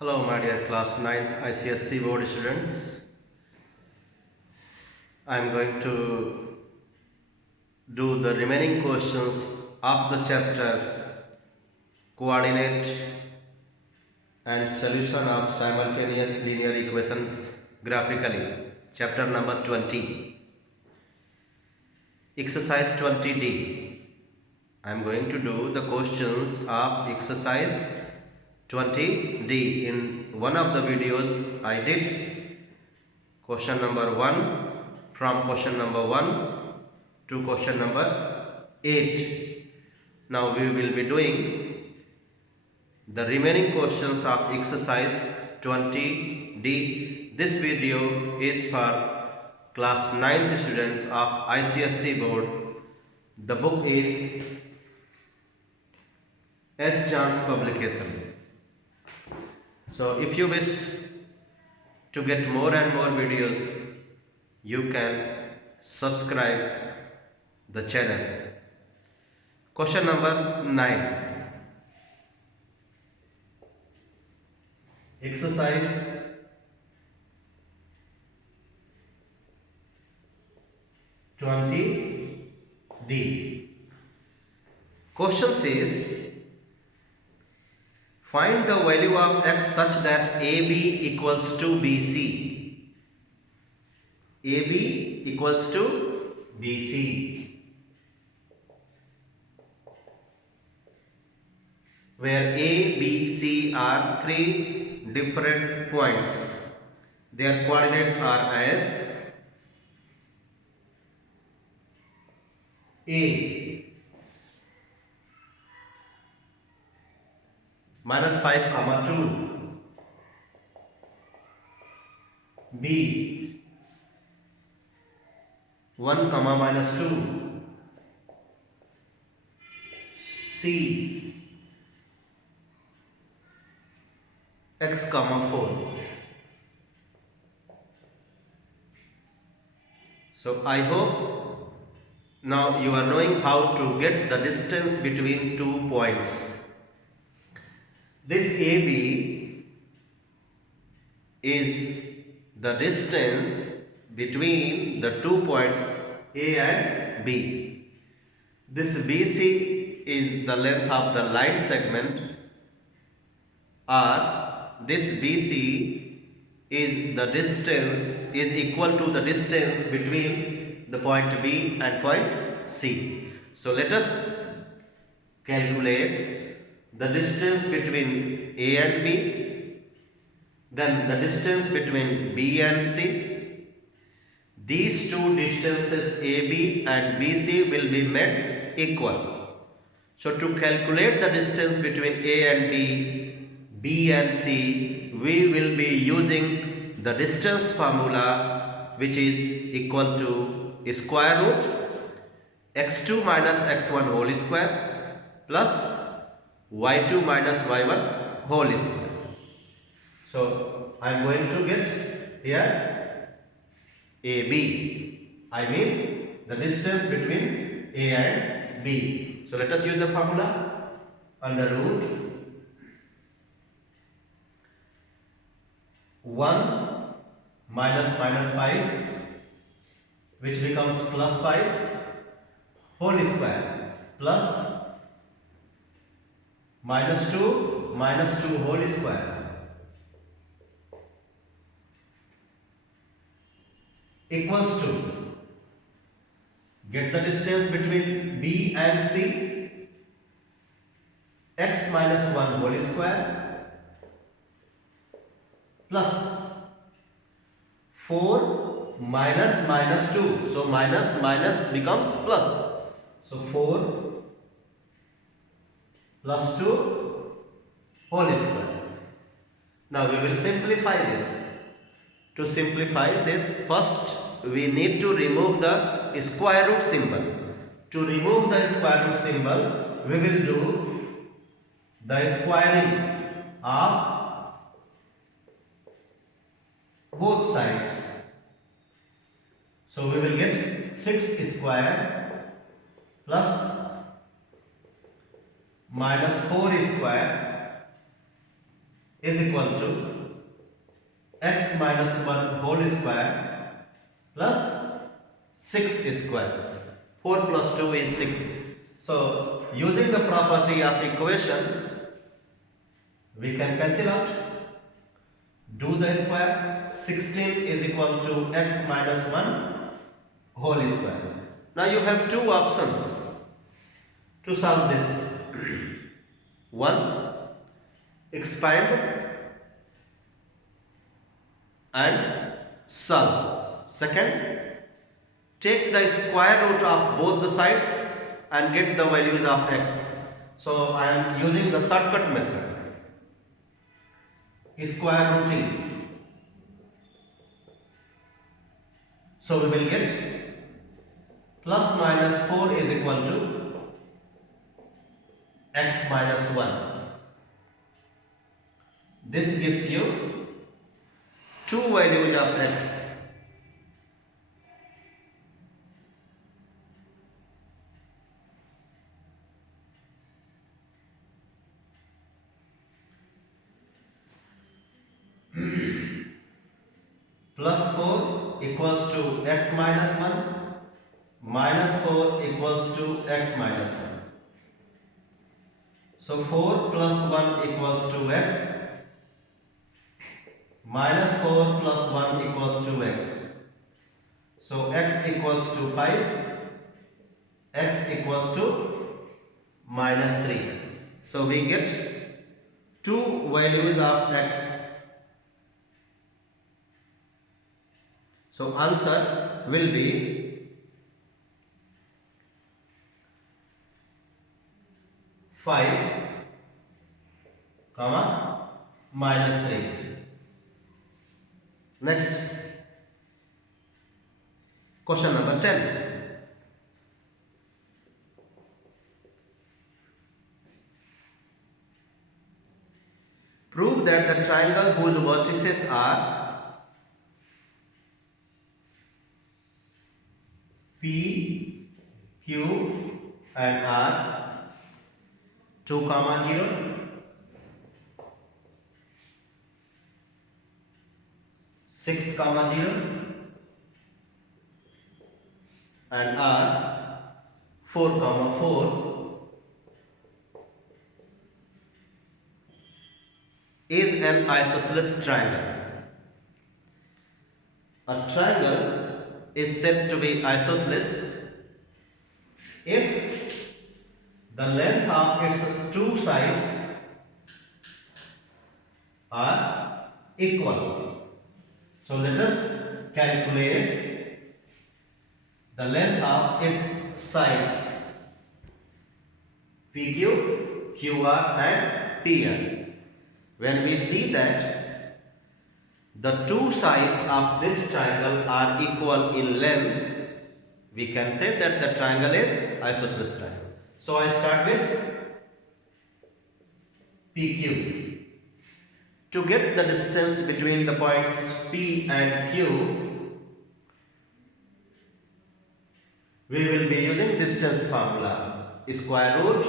Hello, my dear class 9th ICSC board students. I am going to do the remaining questions of the chapter coordinate and solution of simultaneous linear equations graphically. Chapter number 20. Exercise 20D. I am going to do the questions of exercise 20D. In one of the videos I did question number 1 from question number 1 to question number 8. Now we will be doing the remaining questions of exercise 20D. This video is for class 9th students of ICSC board. The book is S. John's publication. So if you wish to get more and more videos, you can subscribe the channel. Question number 9. Exercise 20D. Question says, find the value of x such that AB equals to BC. AB equals to BC, where A, B, C are three different points. Their coordinates are as A minus 5 comma 2, B 1 comma minus 2, C x comma 4. So I hope now you are knowing how to get the distance between 2 points. This AB is the distance between the 2 points A and B. This BC is the length of the line segment, or this BC is the distance is equal to the distance between the point B and point C. So let us calculate the distance between A and B, then the distance between B and C. These two distances AB and BC will be made equal. So to calculate the distance between A and B, B and C, we will be using the distance formula, which is equal to square root x2 minus x1 whole square plus y2 minus y1 whole square. So I am going to get here AB. I mean the distance between A and B. So let us use the formula under root 1 minus minus 5, which becomes plus 5 whole square, plus minus 2 whole square equals to, get the distance between B and C, x minus 1 whole square plus 4 minus minus 2. So minus minus becomes plus. So 4 plus 2 whole square. Now we will simplify this. To simplify this, first we need to remove the square root symbol. To remove the square root symbol, we will do the squaring of both sides. So we will get 6 square plus minus 4 square is equal to x minus 1 whole square plus 6 square. 4 plus 2 is 6. So using the property of equation, we can cancel out. Do the square. 16 is equal to x minus 1 whole square. Now you have two options to solve this. One, expand and solve. Second, take the square root of both the sides and get the values of x. So I am using the shortcut method. Square rooting. So we will get plus minus 4 is equal to x minus 1. This gives you two values of x. Plus 4 equals to x minus 1, minus 4 equals to x minus 1. So 4 plus 1 equals to x, minus 4 plus 1 equals to x. So x equals to 5, x equals to minus 3. So we get two values of x. So answer will be 5, comma, minus 3. Next, question number 10. Prove that the triangle whose vertices are P, Q and R 2, 0, 6, 0 and R 4, 4 is an isosceles triangle. A triangle is said to be isosceles if the length of its two sides are equal. So let us calculate the length of its sides PQ, QR and PR. When we see that the two sides of this triangle are equal in length, we can say that the triangle is isosceles triangle. So I start with PQ. To get the distance between the points P and Q, we will be using distance formula. Square root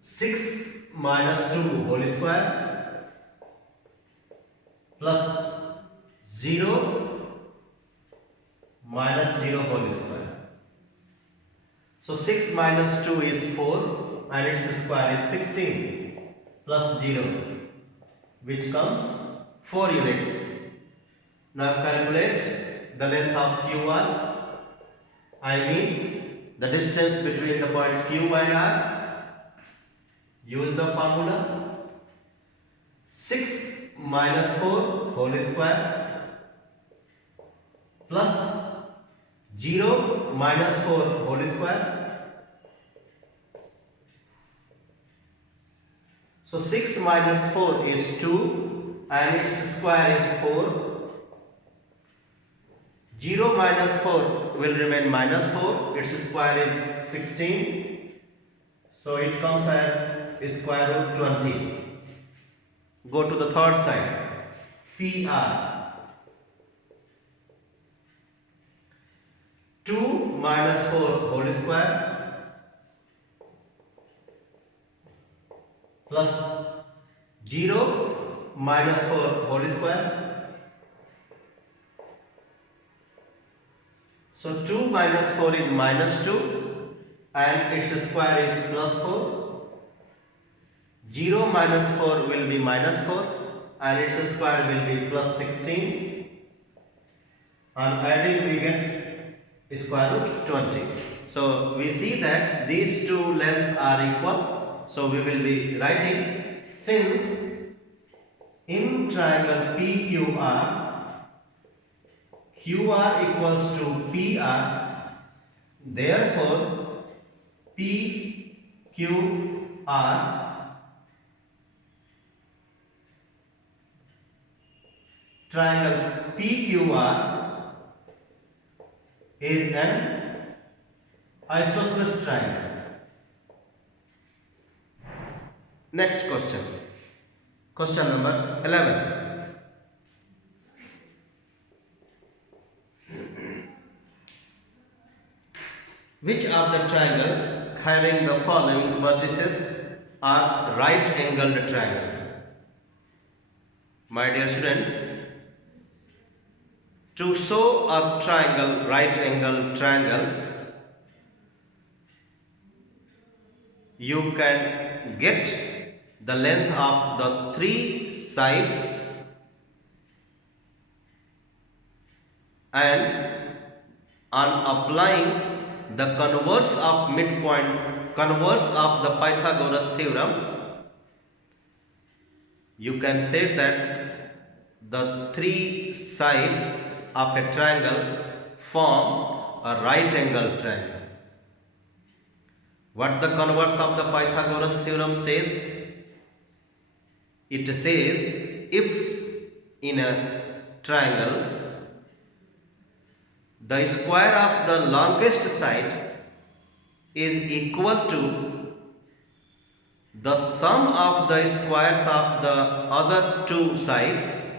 6 minus 2 whole square plus 0 minus 0 whole square. So 6 minus 2 is 4 and its square is 16 plus 0, which comes 4 units. Now calculate the length of QR. I mean the distance between the points Q and R. Use the formula 6 minus 4 whole square plus 0 minus 4 whole square. So 6 minus 4 is 2 and its square is 4. 0 minus 4 will remain minus 4, its square is 16. So it comes as square root 20. Go to the third side, PR. 2 minus 4 whole square plus 0 minus 4 whole square. So 2 minus 4 is minus 2 and its square is plus 4. 0 minus 4 will be minus 4 and its square will be plus 16. On adding we get square root 20. So we see that these two lengths are equal. So we will be writing, since in triangle PQR, QR equals to PR, therefore PQR triangle PQR is an isosceles triangle. Next question. Question number 11. Which of the triangle having the following vertices are right angled triangle? My dear students, to show a triangle, right angled triangle, you can get the length of the three sides and on applying the converse of midpoint, converse of the Pythagoras theorem, you can say that the three sides of a triangle form a right angle triangle. What the converse of the Pythagoras theorem says? It says, if in a triangle the square of the longest side is equal to the sum of the squares of the other two sides,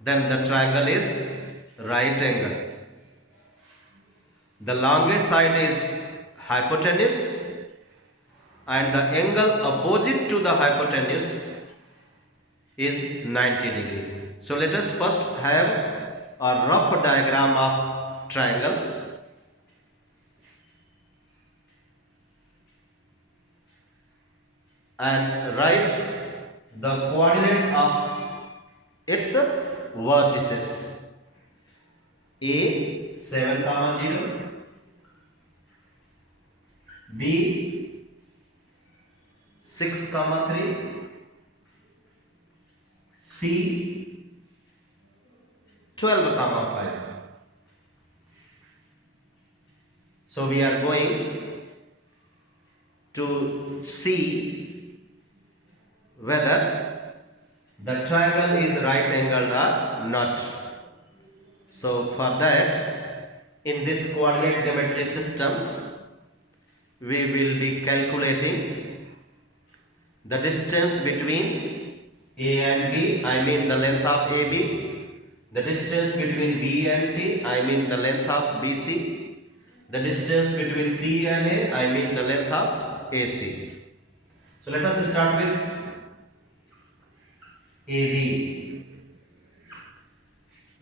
then the triangle is right angle. The longest side is hypotenuse and the angle opposite to the hypotenuse is 90 degree. So let us first have a rough diagram of triangle. And write the coordinates of its vertices. A 7, 0, B 6, 3, C 12, 5. So we are going to see whether the triangle is right angled or not. So for that, in this coordinate geometry system, we will be calculating the distance between A and B, I mean the length of AB, the distance between B and C, I mean the length of BC, the distance between C and A, I mean the length of AC. So let us start with AB.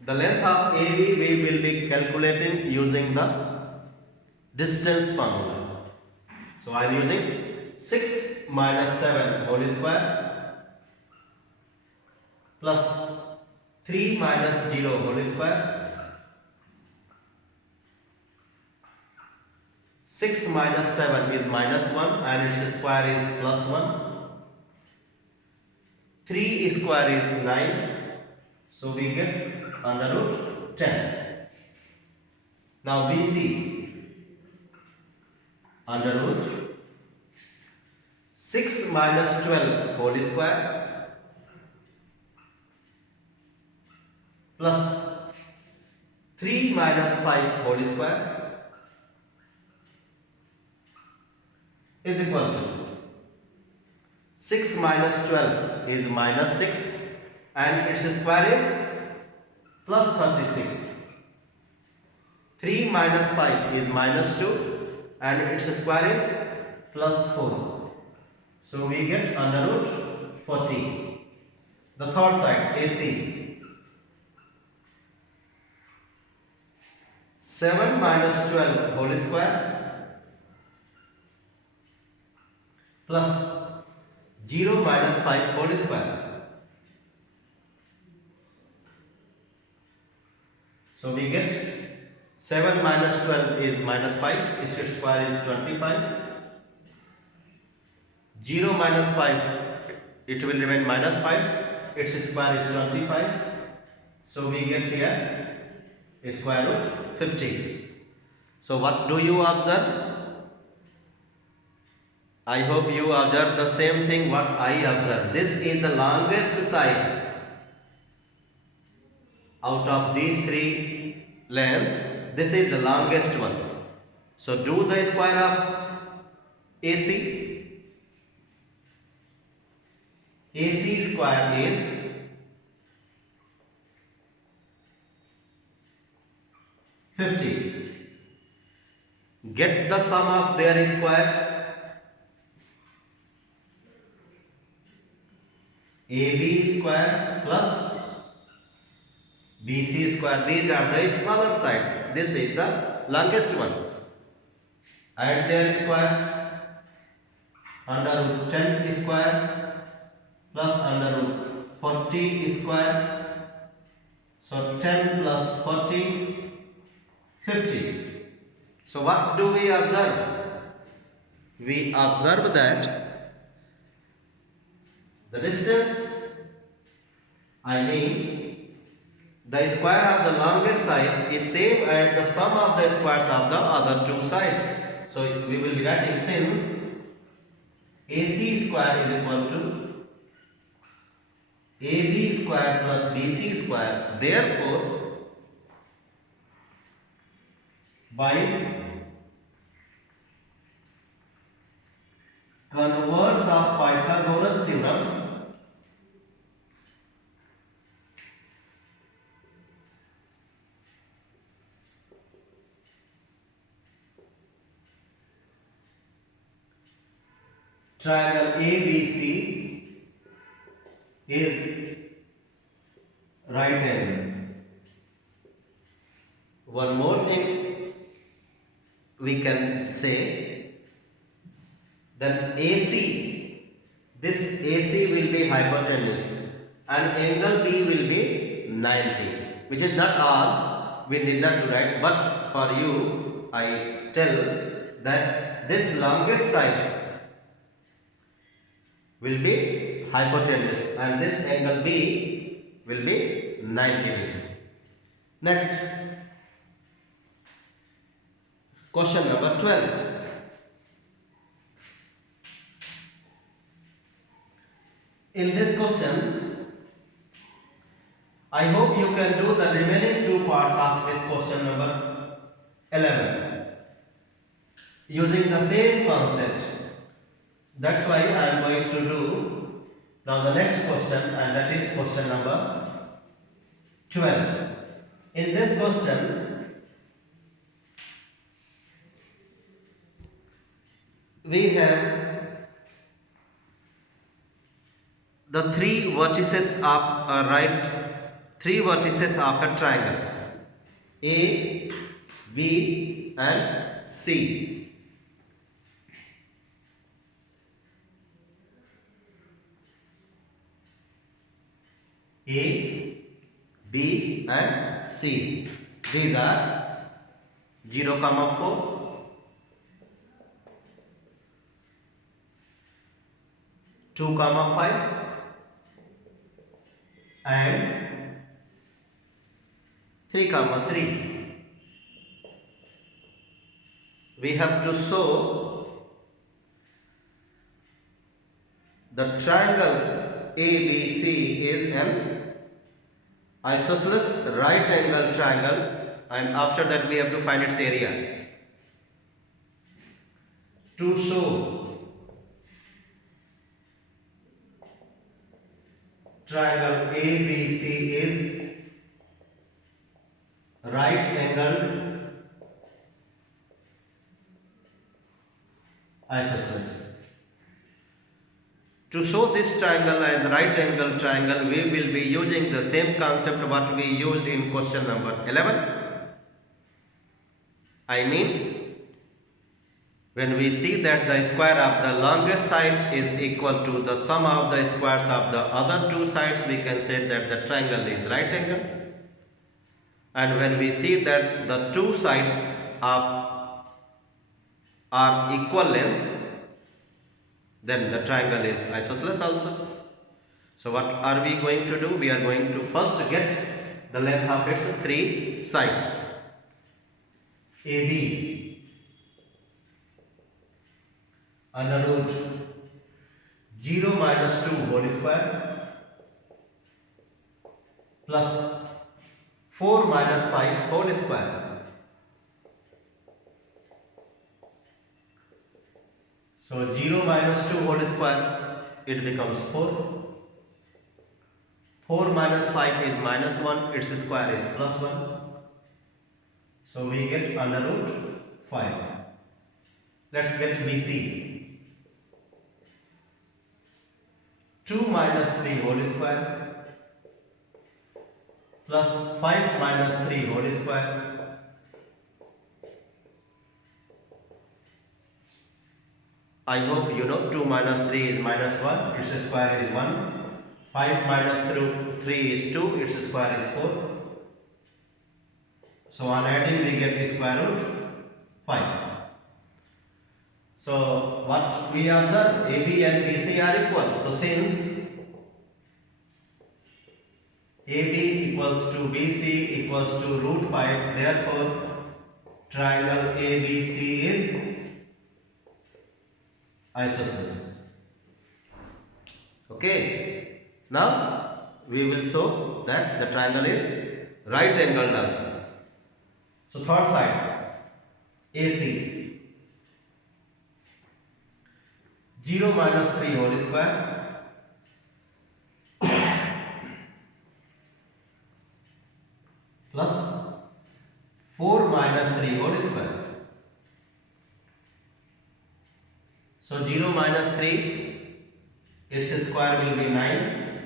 The length of AB we will be calculating using the distance formula. So I am using 6 minus 7 whole square plus 3 minus 0 whole square. 6 minus 7 is minus 1 and its square is plus 1. 3 square is 9. So we get under root 10. Now BC under root 6 minus 12 whole square plus 3 minus 5 whole square is equal to 6 minus 12 is minus 6 and its square is plus 36. 3 minus 5 is minus 2 and its square is plus 4. So we get under root 40. The third side, AC. 7 minus 12 whole square plus 0 minus 5 whole square. So we get 7 minus 12 is minus 5, its square is 25. 0 minus 5, it will remain minus 5, its square is 25. So we get here a square root 50. So what do you observe? I hope you observe the same thing what I observed. This is the longest side out of these three lengths. This is the longest one. So do the square of AC. AC square is 50. Get the sum of their squares. AB square plus BC square. These are the smaller sides. This is the longest one. Add their squares. Under root 10 square plus under root 40 square. So 10 plus 40, 50. So what do we observe? We observe that the distance, the square of the longest side is same as the sum of the squares of the other two sides. So we will be writing, since AC square is equal to AB square plus BC square, therefore by converse of Pythagoras theorem, triangle ABC is right angle. One more thing we can say, then AC, this AC will be hypotenuse and angle B will be 90, which is not asked, we need not to write, but for you I tell that this longest side will be hypotenuse and this angle B will be 90 degree. Next, question number 12. In this question, I hope you can do the remaining two parts of this question number 11 using the same concept. That's why I am going to do now the next question, and that is question number 12. In this question, we have the three vertices of a triangle A, B and C. A, B and C. These are 0, 4, 2, 5 and 3, 3. We have to show the triangle ABC is an isosceles right angle triangle, and after that we have to find its area. To show triangle ABC is right angle isosceles. To show this triangle as right angle triangle, we will be using the same concept what we used in question number 11. I mean, when we see that the square of the longest side is equal to the sum of the squares of the other two sides, we can say that the triangle is right angle. And when we see that the two sides are equal length, then the triangle is isosceles also. So what are we going to do? We are going to first get the length of its three sides. AB under root 0 minus 2 whole square plus 4 minus 5 whole square. So 0 minus 2 whole square, it becomes 4. 4 minus 5 is minus 1, its square is plus 1. So we get under root 5. Let's get BC. 2 minus 3 whole square plus 5 minus 3 whole square. I hope you know 2 minus 3 is minus 1, its square is 1. 5 minus 3 is 2, its square is 4. So on adding we get the square root 5. So what we observe, AB and BC are equal. So since AB equals to BC equals to root 5, therefore triangle ABC is isosceles. Okay. Now we will show that the triangle is right angled also. So third sides AC 0 minus 3 whole square plus 4 minus 3 whole square. So 0 minus 3, its square will be 9.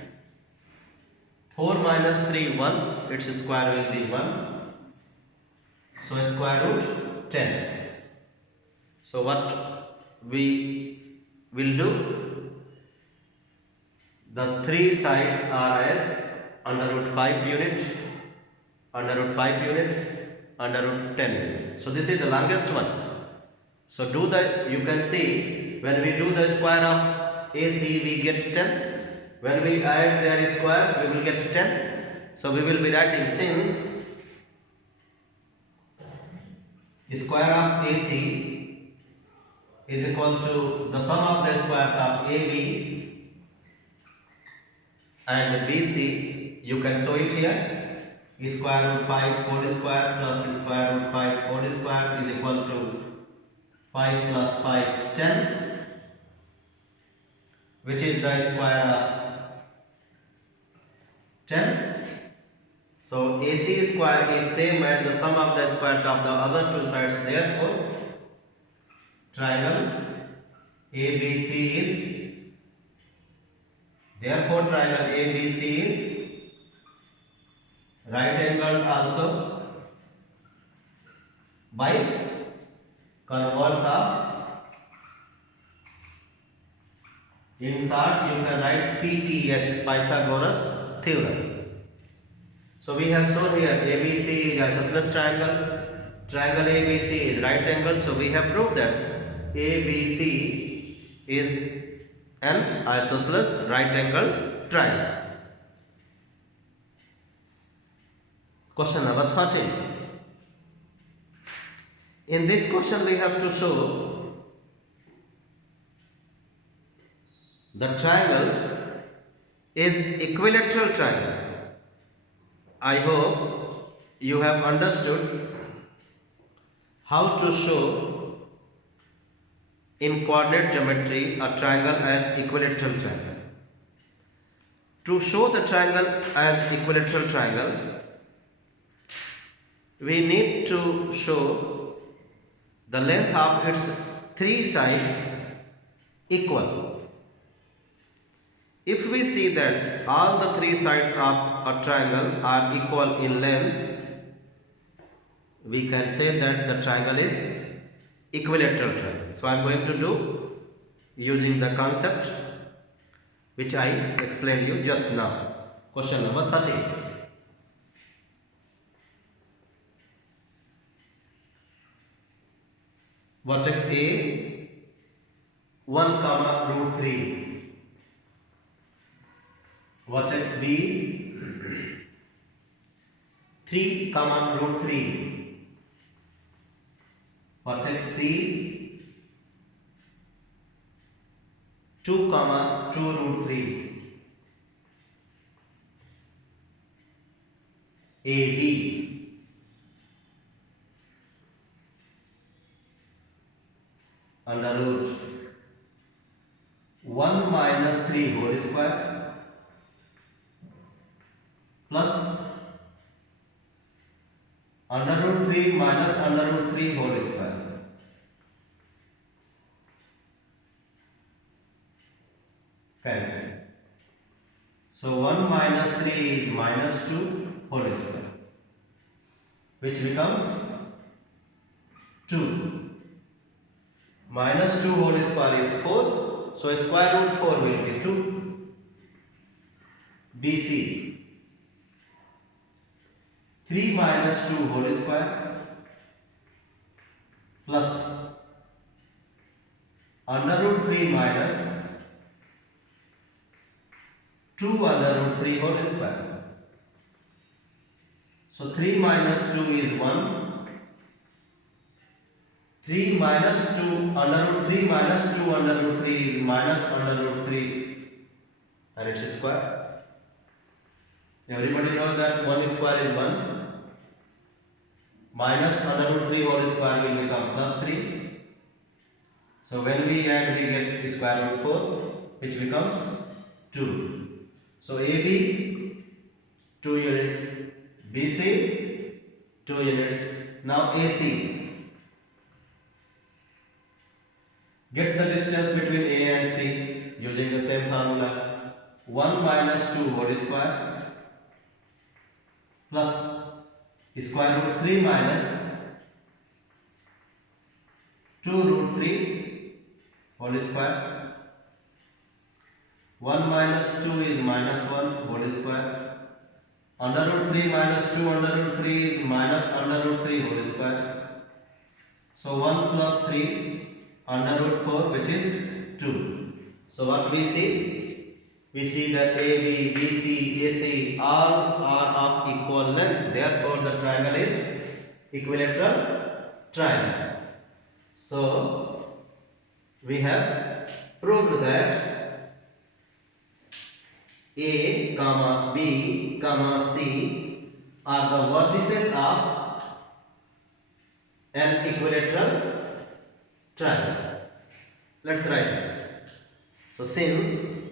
4 minus 3, 1, its square will be 1. So square root 10. So what we will do? The three sides are as under root 5 unit, under root 5 unit, under root 10 unit. So this is the longest one. So you can see when we do the square of AC we get 10. When we add their squares we will get 10. So we will be writing since square of AC is equal to the sum of the squares of AB and BC, you can show it here. Square root 5 whole square plus square root 5 whole square is equal to 5 plus 5, 10, which is the square of 10. So AC square is same as the sum of the squares of the other two sides. Therefore, triangle ABC is right angled also by converse of, in short you can write PTH, Pythagoras theorem. So we have shown here ABC is isosceles triangle, triangle ABC is right angle. So we have proved that ABC is an isosceles right angle triangle. Question number 13. In this question we have to show the triangle is equilateral triangle. I hope you have understood how to show in coordinate geometry a triangle as equilateral triangle. To show the triangle as equilateral triangle, we need to show the length of its three sides equal. If we see that all the three sides of a triangle are equal in length, we can say that the triangle is equilateral triangle. So I am going to do using the concept which I explained you just now. Question number 13. Vertex A 1 comma root 3. Vertex B 3 comma root 3. Vertex C 2 comma 2 root 3. AB under root 1 minus 3 whole square plus under root 3 minus under root 3 whole square. Cancel. So 1 minus 3 is minus 2 whole square, which becomes 2. Minus 2 whole square is 4. So square root 4 will be 2. BC 3 minus 2 whole square plus under root 3 minus 2 under root 3 whole square. So 3 minus 2 is 1. 3 minus 2 under root 3 minus 2 under root 3 is minus under root 3 and it's a square. Everybody knows that 1 square is 1. Minus under root 3 whole square will become plus 3. So when we add, we get square root 4, which becomes 2. So AB 2 units, BC 2 units. Now AC. Get the distance between A and C using the same formula. 1 minus 2 whole square plus square root 3 minus 2 root 3 whole square. 1 minus 2 is minus 1 whole square. Under root 3 minus 2 under root 3 is minus under root 3 whole square. So 1 plus 3 under root 4, which is 2. So what we see? We see that AB, BC, AC all are of equal length. Therefore, the triangle is equilateral triangle. So we have proved that A, comma B, comma C are the vertices of an equilateral triangle. Let's write it. So since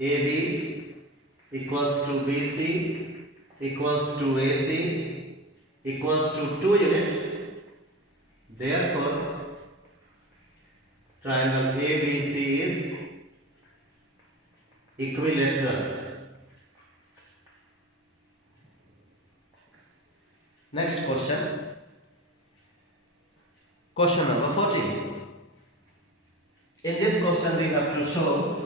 AB equals to BC equals to AC equals to 2 unit, therefore triangle ABC is equilateral. Next question. Question number 14. In this question we have to show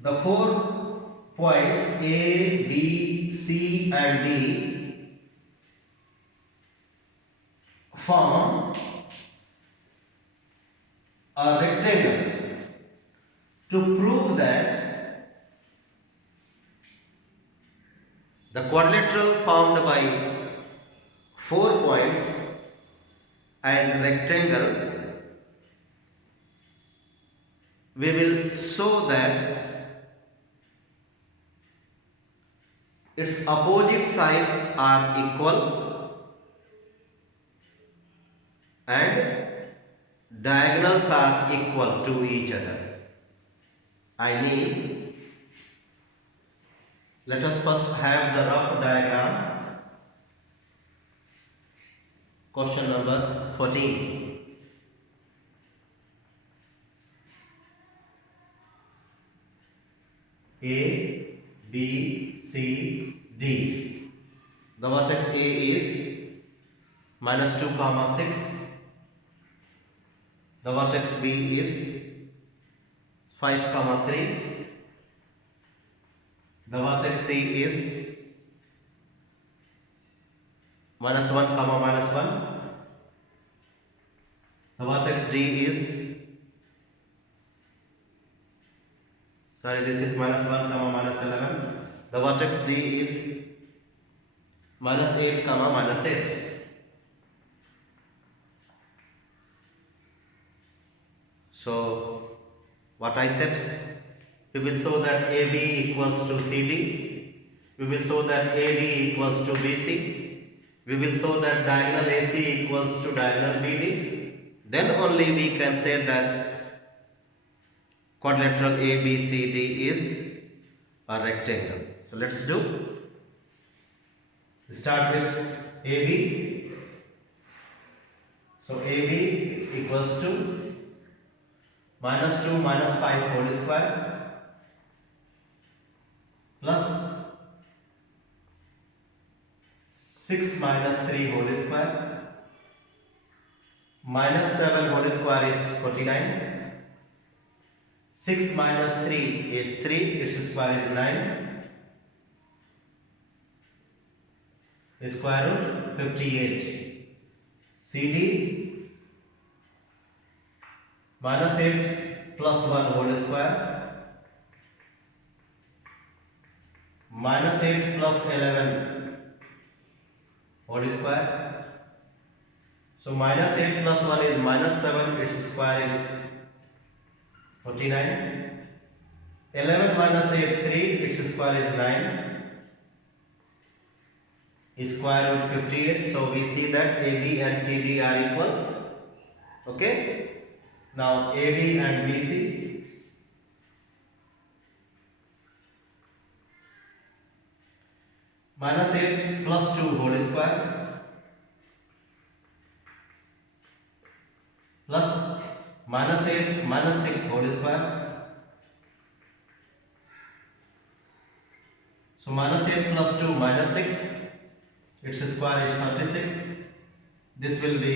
the 4 points A, B, C and D form a rectangle. To prove that the quadrilateral formed by 4 points as rectangle, we will show that its opposite sides are equal and diagonals are equal to each other. I mean, let us first have the rough diagram. Question number 14. A, B, C, D. The vertex A is minus 2 comma 6. The vertex B is 5 comma 3. The vertex C is minus 1 comma minus 1. The vertex D is, this is minus 1 comma minus 11. The vertex D is minus 8 comma minus 8. So what I said, we will show that AB equals to CD. We will show that AD equals to BC. We will show that diagonal AC equals to diagonal BD. Then only we can say that quadrilateral ABCD is a rectangle. So let's do. Start with AB. So AB equals to minus 2 minus 5 whole square plus 6 minus 3 whole square minus 7 whole square is 49. 6 minus 3 is 3, its square is 9. Square root 58. CD minus 8 plus 1 whole square minus 8 plus 11 whole square. So minus 8 plus 1 is minus 7, its square is 49. 11 minus 8 3, its square is 9. Square root 58. So we see that AB and CD are equal. Okay. Now AD and BC. Minus 8 plus 2 whole square plus minus 8 minus 6 whole square. So minus 8 plus 2 minus 6, its square is 36. This will be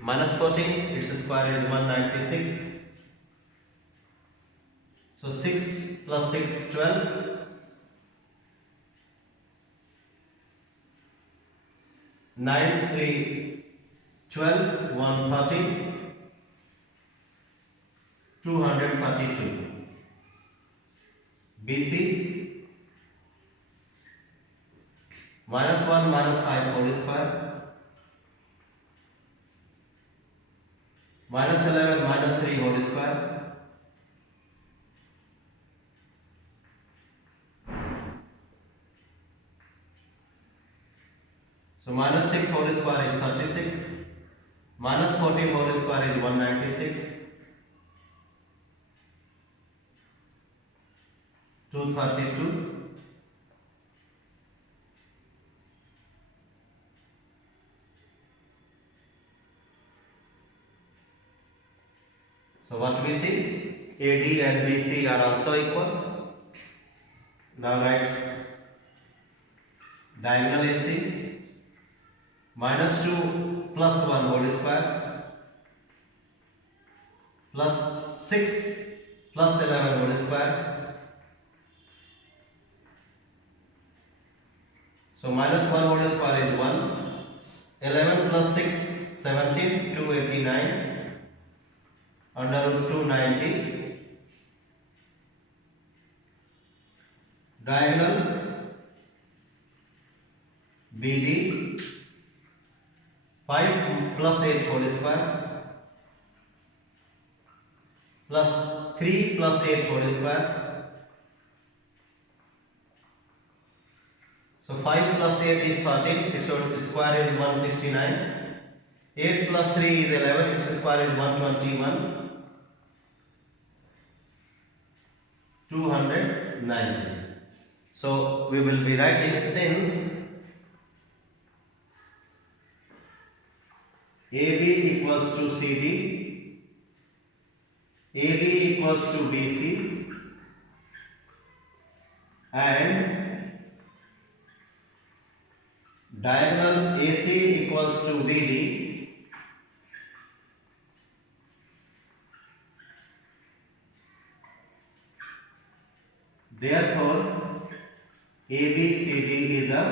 minus 14, its square is 196. So 6 plus 6, 12. 9, 3, 12, 130, 242. BC minus 1 minus 5 whole square minus 11 minus 3 whole square so minus 6 whole square is 36, minus 14 whole square is 196, 232. So what we see, AD and BC are also equal. Now write diagonal AC minus 2 plus 1 whole square plus 6 plus 11 whole square. So minus 1 whole square is 1. 11 plus 6, 17, 289. Under root 290. Diagonal BD 5 plus 8 whole square plus 3 plus 8 whole square. So 5 plus 8 is 13, its square is 169. 8 plus 3 is 11, its square is 121. 290. So we will be writing, since AB equals to CD, AD equals to BC, and diagonal AC equals to BD. Therefore, ABCD is a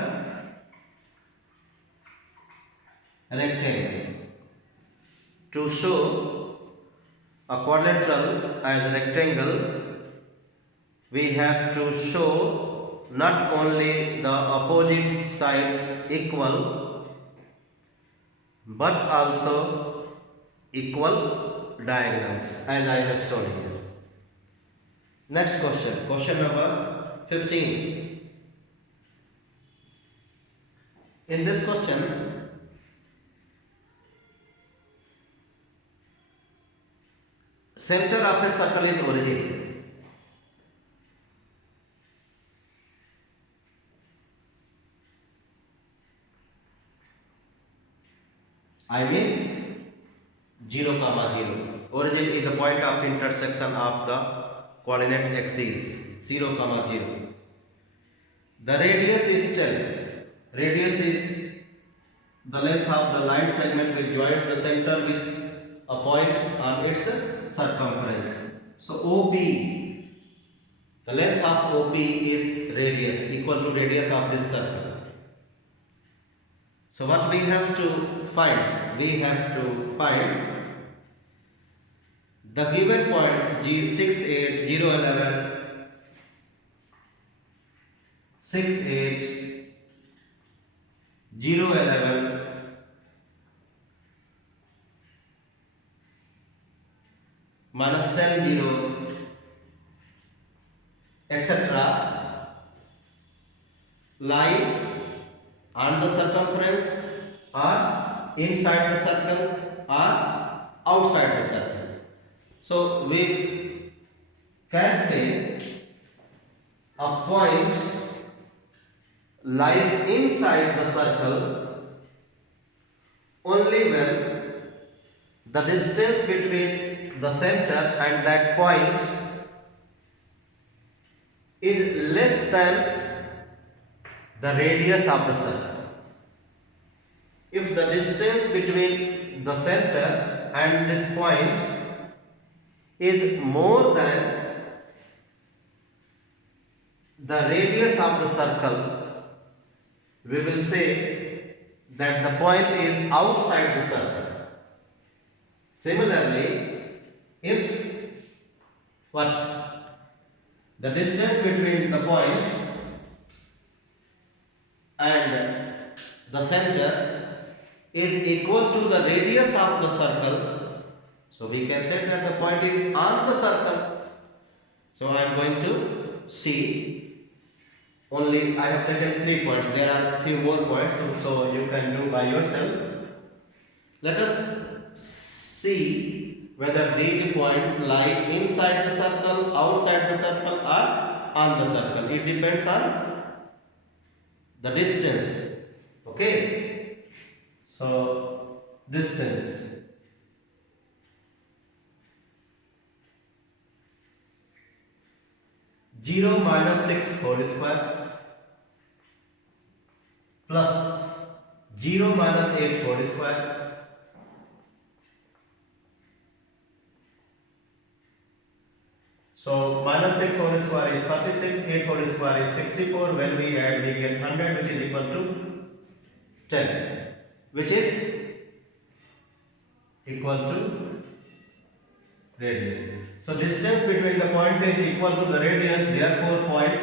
rectangle. To show a quadrilateral as a rectangle, we have to show not only the opposite sides equal but also equal diagonals, as I have shown here. Next question, question number 15. In this question, center of a circle is origin. I mean 0, 0. Origin is the point of intersection of the coordinate axes 0, 0. The radius is 10. Radius is the length of the line segment which joins the center with a point on its circumference. So OP, the length of OP is radius, equal to radius of this circle. So what we have to find? We have to find the given points G6, 8, 0, 11, 6, 8, 0, 11, minus 10, 0, etc. lie on the circumference or inside the circle or outside the circle. So we can say a point lies inside the circle only when the distance between the center and that point is less than the radius of the circle. If the distance between the center and this point is more than the radius of the circle, we will say that the point is outside the circle. Similarly, if the distance between the point and the center is equal to the radius of the circle, so we can say that the point is on the circle. So I am going to see, only I have taken 3 points, there are few more points, so you can do by yourself. Let us see whether these points lie inside the circle, outside the circle, or on the circle. It depends on the distance. Okay, so distance. Zero minus 6 whole square plus 0 minus 8 whole square so minus 6 whole square is 36, 8 whole square is 64. When we add, we get 100, which is equal to 10, which is equal to radius. So distance between the points is equal to the radius, therefore point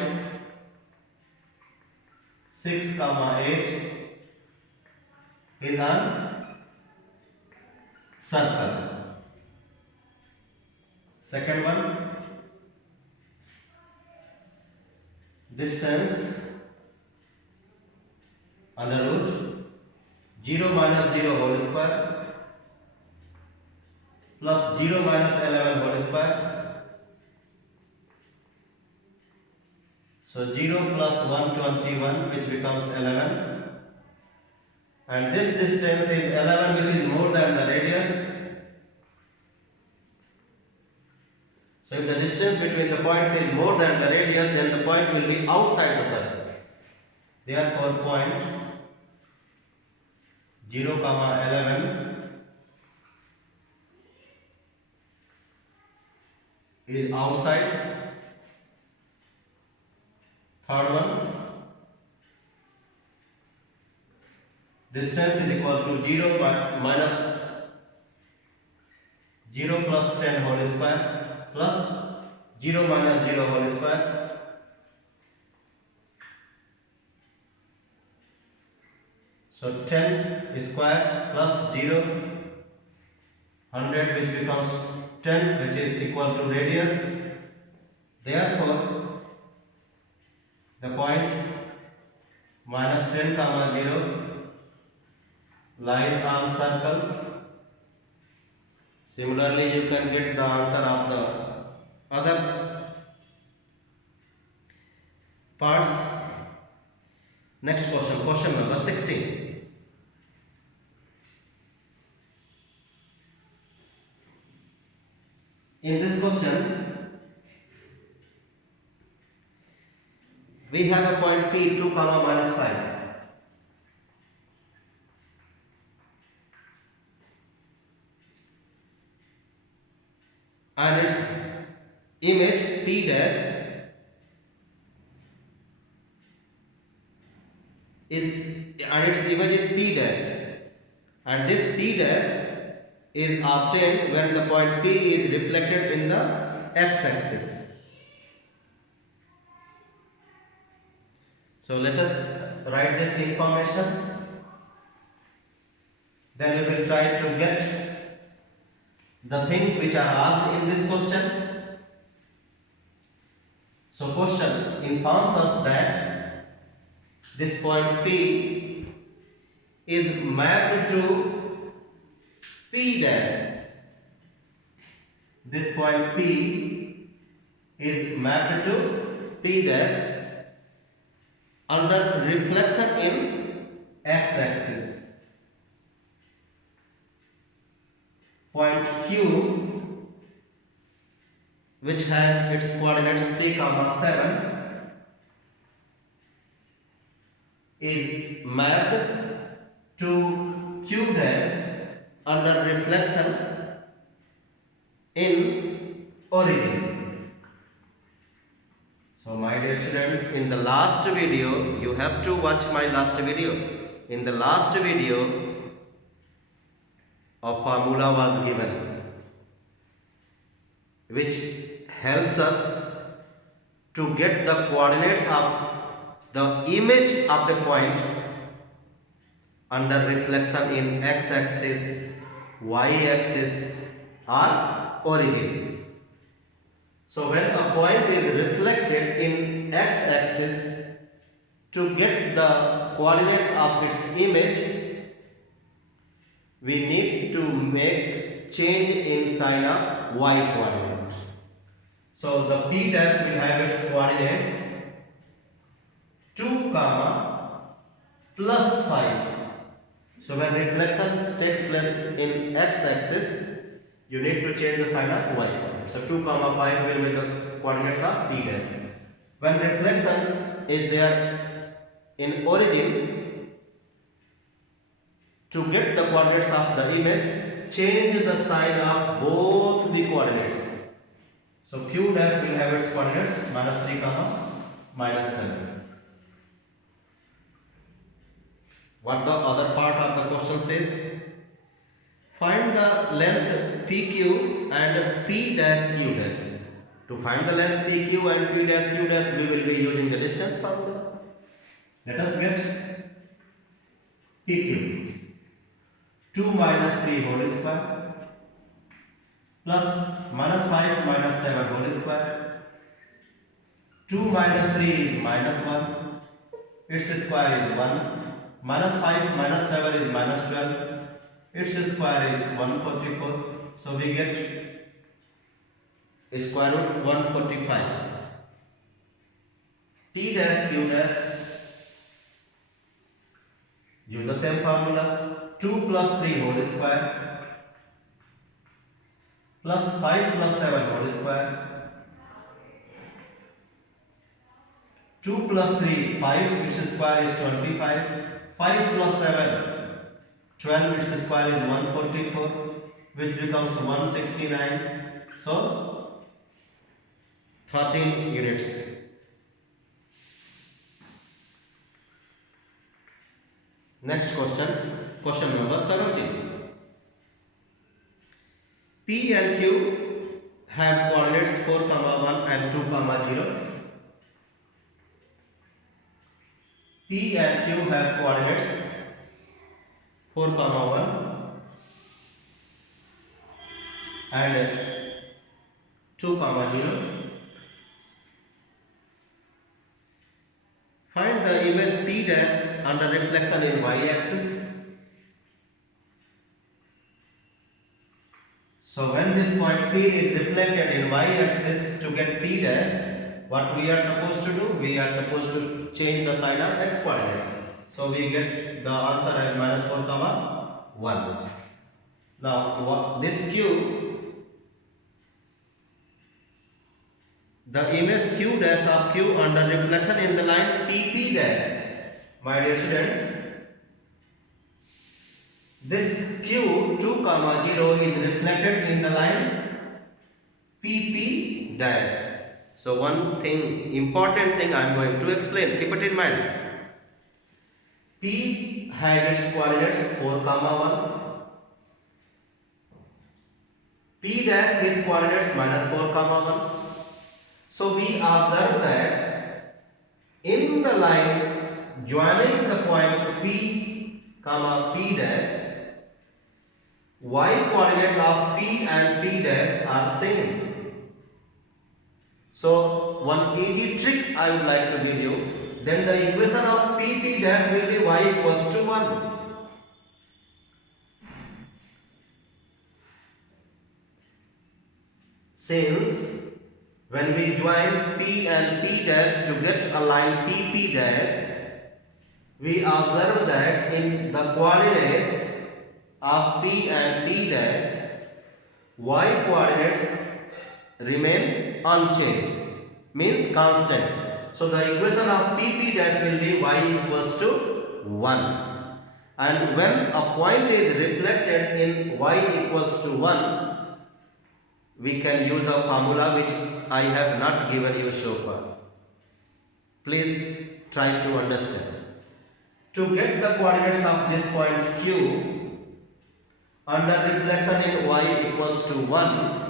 6, 8 is on circle. Second one, distance under root 0 minus 0 whole square plus 0 minus 11 whole square. So 0 plus 121, which becomes 11, and this distance is 11, which is more than the radius. So if the distance between the points is more than the radius, then the point will be outside the circle. Therefore, point 0, 11 is outside. Third one, distance is equal to 0 minus 0 plus 10 whole square plus 0 minus 0 whole square. So 10 square plus 0, 100, which becomes 10, which is equal to radius. Therefore, the point minus 10 comma 0 lies on circle. Similarly, you can get the answer of the other parts. Next question, question number 16. In this question, we have a point P 2 comma minus 5. And its image P dash is P dash, and this P dash is obtained when the point P is reflected in the x-axis. So let us write this information. Then we will try to get the things which are asked in this question. So question informs us that this point P is mapped to P dash. This point P is mapped to P dash under reflection in x-axis. Point Q, which has its coordinates 3 comma 7, is mapped to Q dash under reflection in origin. So my dear students, in the last video, you have to watch my last video. In the last video, a formula was given which helps us to get the coordinates of the image of the point under reflection in x-axis, y-axis or origin. So when a point is reflected in x-axis, to get the coordinates of its image, we need to make change in sign of y coordinate. So the P dash will have its coordinates 2 comma plus 5. So when reflection takes place in x-axis, you need to change the sign of y coordinate. So 2 comma 5 will be the coordinates of P dash. When reflection is there in origin, to get the coordinates of the image, change the sign of both the coordinates. So Q dash will have its coordinates minus 3 comma minus 7. What the other part of the question says? Find the length PQ and P dash Q dash. To find the length PQ and P dash Q dash, we will be using the distance formula. Let us get PQ. 2 minus 3 whole square plus minus 5 minus 7 whole square. 2 minus 3 is minus 1. Its square is 1. Minus 5 minus 7 is minus 12. Its square is 144. So we get square root 145. P dash Q dash, use the same formula. 2 plus 3 whole square plus 5 plus 7 whole square 2 plus 3, 5, which square is 25. 5 plus 7, 12, which square is 144, which becomes 169. So 13 units. Next question, question number 17. P and Q have coordinates 4, 1 and 2, 0. P and Q have coordinates 4, 1 and 2, 0. Find the image P dash under reflection in y-axis. So when this point P is reflected in y-axis, to get P dash, what we are supposed to do? We are supposed to change the sign of x coordinate. So we get the answer as minus 4, 1. Now this Q, the image Q dash of Q under reflection in the line PP dash. My dear students, this Q 2, 0 is reflected in the line PP dash. So one thing, important thing I am going to explain, keep it in mind. P has its coordinates 4, 1. P dash is coordinates minus 4, 1. So we observe that in the line joining the point P, P dash, y coordinate of P and P dash are same. So one easy trick I would like to give you. Then the equation of PP dash will be y equals to 1. Since when we join P and P dash to get a line PP dash, we observe that in the coordinates of P and P dash, y coordinates remain unchanged, means constant. So the equation of PP dash will be y equals to 1. And when a point is reflected in y equals to 1, we can use a formula which I have not given you so far. Please try to understand. To get the coordinates of this point Q under reflection in y equals to 1,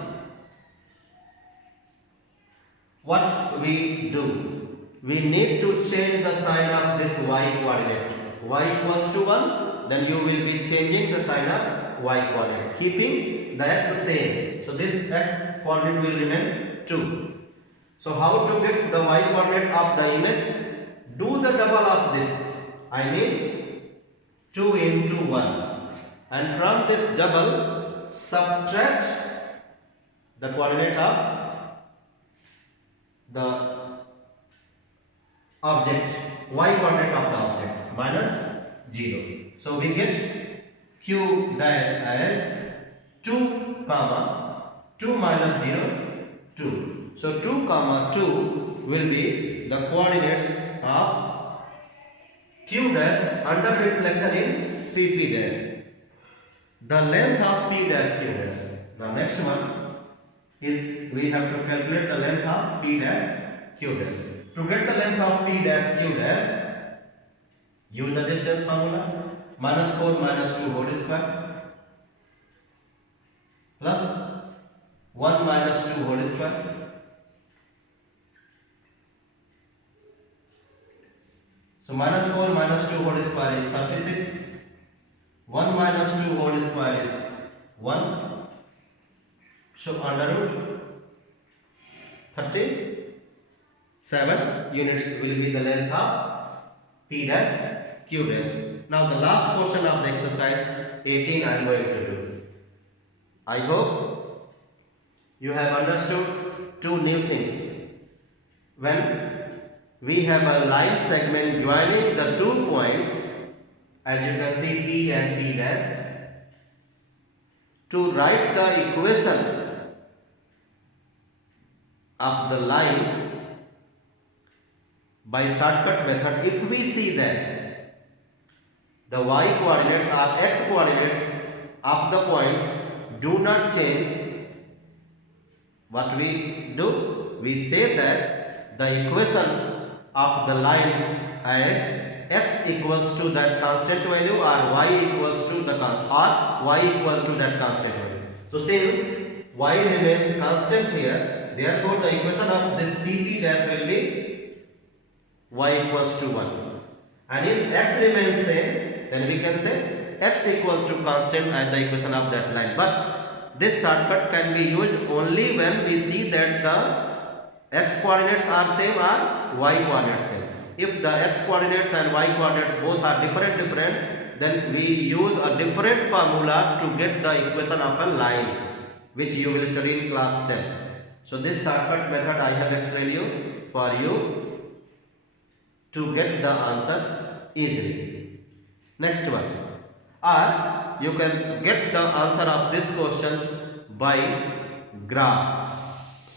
what we do? We need to change the sign of this y coordinate. Y equals to 1, then you will be changing the sign of y coordinate, keeping the x same. So this x coordinate will remain 2. So how to get the y coordinate of the image? Do the double of this. I mean 2 into 1. And from this double, subtract the coordinate of the object, y coordinate of the object, minus 0. So we get Q dash as 2, 2 minus 0, 2. So 2, 2 will be the coordinates of Q dash under reflection in PP dash. The length of P dash Q dash. Now next one is we have to calculate the length of P dash Q dash. To get the length of P dash Q dash, use the distance formula, minus 4 minus 2 whole square plus 1 minus 2 whole square So minus 4 minus 2 whole square is 36. 1 minus 2 whole square is 1. So under root 37 units will be the length of P dash Q dash. Now the last portion of the exercise 18 I am going to do. I hope you have understood two new things. When we have a line segment joining the 2 points, as you can see P and P dash, to write the equation of the line by shortcut method, if we see that the y coordinates or x coordinates of the points do not change, what we do? We say that the equation of the line as x equals to that constant value or y equals to the y equal to that constant value. So since y remains constant here, therefore the equation of this pp dash will be y equals to 1. And if x remains same, then we can say x equal to constant as the equation of that line. But this shortcut can be used only when we see that the x coordinates are same or y coordinates same. If the x coordinates and y coordinates both are different, then we use a different formula to get the equation of a line, which you will study in class 10. So this shortcut method I have explained you for you to get the answer easily. Next one. Or you can get the answer of this question by graph.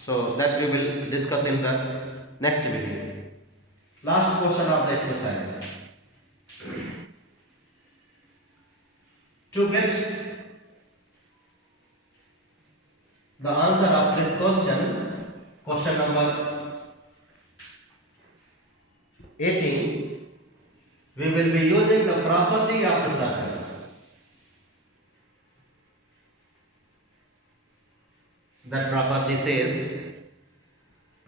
So that we will discuss in the next video. Last question of the exercise. To get the answer of this question number 18, we will be using the property of the circle. That property says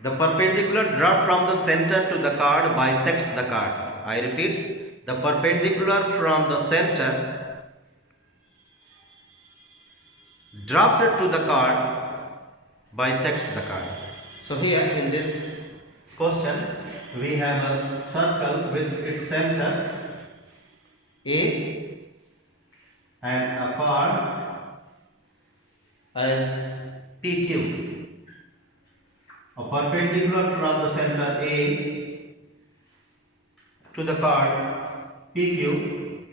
the perpendicular dropped from the center to the card bisects the card. I repeat, the perpendicular from the center dropped to the card bisects the card. So here in this question we have a circle with its center A and a card as PQ. A perpendicular from the center A to the card PQ,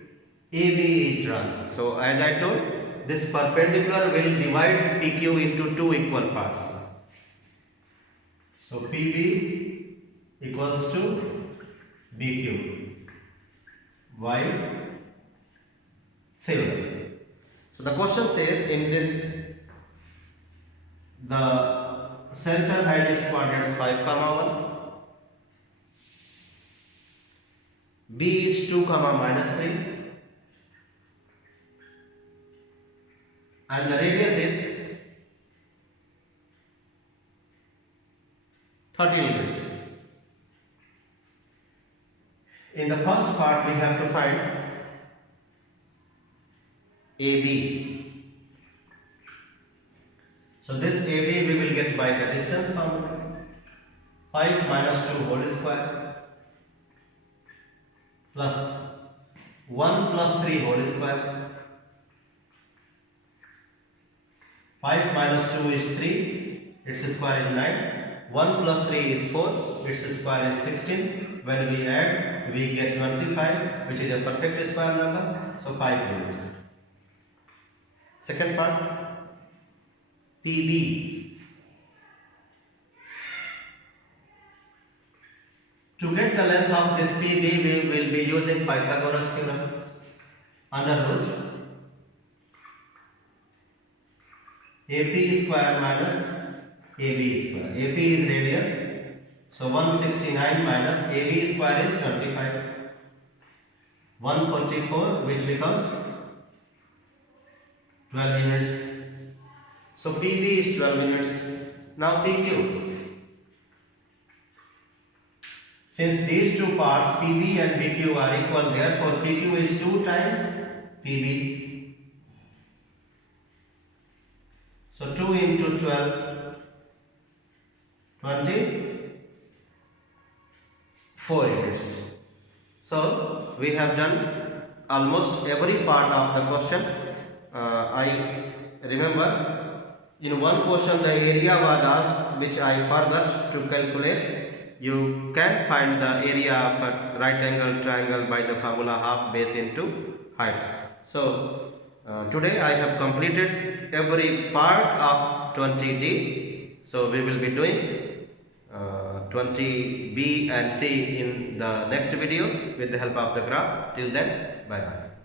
AB is drawn. So as I told, this perpendicular will divide PQ into two equal parts. So PB equals to BQ by 3. So the question says in this, the center has its coordinates 5, 1. B is 2, -3. And the radius is 30 units. In the first part we have to find AB. So this AB we will get by the distance formula. 5 minus 2 whole square plus 1 plus 3 whole square. 5 minus 2 is 3, its square is 9. 1 plus 3 is 4, its square is 16. When we add, we get 25, which is a perfect square number. So 5 units. Second part, PB. To get the length of this PB, we will be using Pythagoras theorem. Under root AP square minus AB square. AP is radius, so 169 minus AB square is 25. 144, which becomes 12 units. So PB is 12 units. Now PQ. Since these two parts PB and PQ are equal, therefore PQ is 2 times PB. So 2 into 12, 24 units. So we have done almost every part of the question. I remember in one question the area was asked, which I forgot to calculate. You can find the area of a right angle triangle by the formula half base into height. So today I have completed every part of 20D. So we will be doing 20B and C in the next video with the help of the graph. Till then, bye bye.